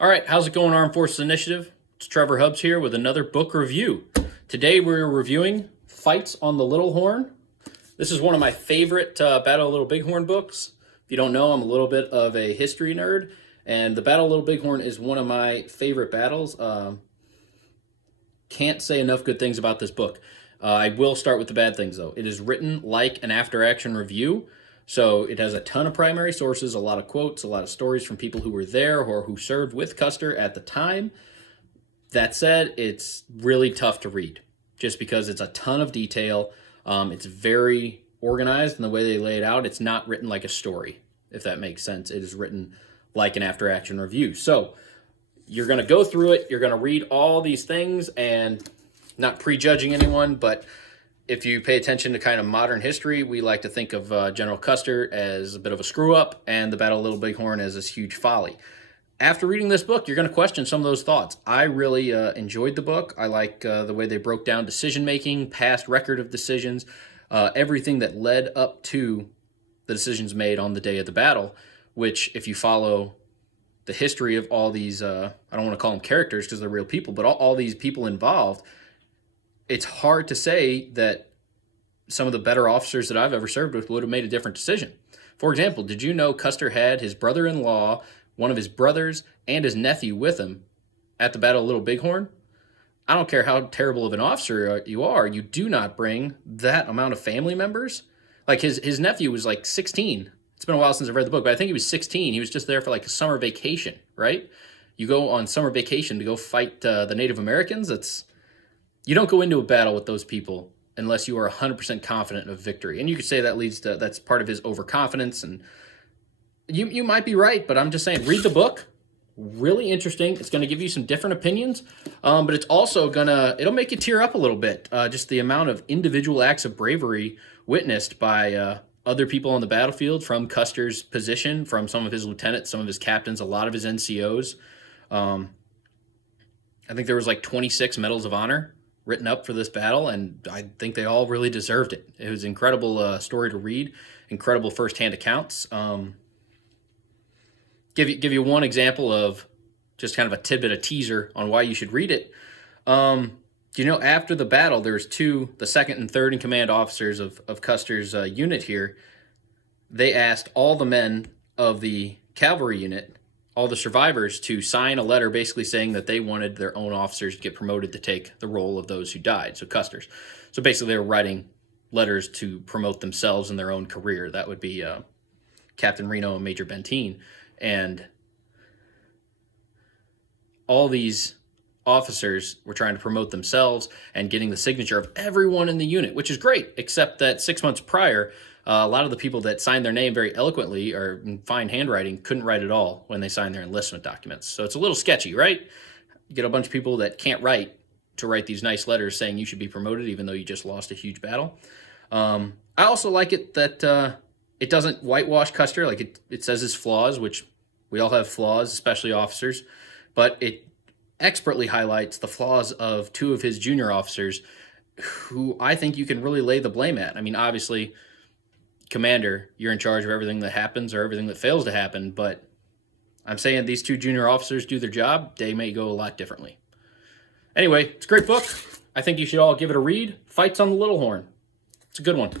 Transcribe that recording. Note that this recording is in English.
All right, how's it going, Armed Forces Initiative? It's Trevor Hubbs here with another book review. Today we're reviewing Fights on the Little Horn. This is one of my favorite Battle of Little Bighorn books. If you don't know, I'm a little bit of a history nerd, and the Battle of Little Bighorn is one of my favorite battles. Can't say enough good things about this book. I will start with the bad things, though. It is written like an after-action review. So it has a ton of primary sources, a lot of quotes, a lot of stories from people who were there or who served with Custer at the time. That said, it's really tough to read just because it's a ton of detail. It's very organized in the way they lay it out. It's not written like a story, if that makes sense. It is written like an after-action review. So you're going to go through it. You're going to read all these things, and not prejudging anyone, but if you pay attention to kind of modern history, we like to think of General Custer as a bit of a screw-up and the Battle of Little Bighorn as this huge folly. After reading this book, you're going to question some of those thoughts. I really enjoyed the book. I like the way they broke down decision-making, past record of decisions, everything that led up to the decisions made on the day of the battle, which if you follow the history of all these, I don't want to call them characters because they're real people, but all these people involved, it's hard to say that some of the better officers that I've ever served with would have made a different decision. For example, did you know Custer had his brother-in-law, one of his brothers, and his nephew with him at the Battle of Little Bighorn? I don't care how terrible of an officer you are, you do not bring that amount of family members. Like his nephew was like 16. It's been a while since I've read the book, but I think he was 16. He was just there for like a summer vacation, right? You go on summer vacation to go fight the Native Americans. You don't go into a battle with those people unless you are 100% confident of victory. And you could say that's part of his overconfidence. And you might be right, but I'm just saying, read the book. Really interesting. It's going to give you some different opinions, but it's also it'll make you tear up a little bit. Just the amount of individual acts of bravery witnessed by other people on the battlefield, from Custer's position, from some of his lieutenants, some of his captains, a lot of his NCOs. I think there was like 26 medals of honor written up for this battle, and I think they all really deserved it. It was an incredible story to read, incredible firsthand accounts. Give you one example of just kind of a tidbit, a teaser on why you should read it. You know, after the battle, there's the second and third in command officers of Custer's unit here. They asked all the men of the cavalry unit, all the survivors, to sign a letter basically saying that they wanted their own officers to get promoted to take the role of those who died, so Custer's. So basically they were writing letters to promote themselves in their own career. That would be Captain Reno and Major Benteen. And all these officers were trying to promote themselves and getting the signature of everyone in the unit, which is great, except that 6 months prior, a lot of the people that signed their name very eloquently or in fine handwriting couldn't write at all when they signed their enlistment documents. So it's a little sketchy, right? You get a bunch of people that can't write to write these nice letters saying you should be promoted even though you just lost a huge battle. I also like it that it doesn't whitewash Custer. Like it says his flaws, which we all have flaws, especially officers, but it expertly highlights the flaws of two of his junior officers who I think you can really lay the blame at. I mean, obviously, commander, you're in charge of everything that happens or everything that fails to happen, but I'm saying these two junior officers do their job, they may go a lot differently. Anyway, it's a great book. I think you should all give it a read. Fights on the Little Horn. It's a good one.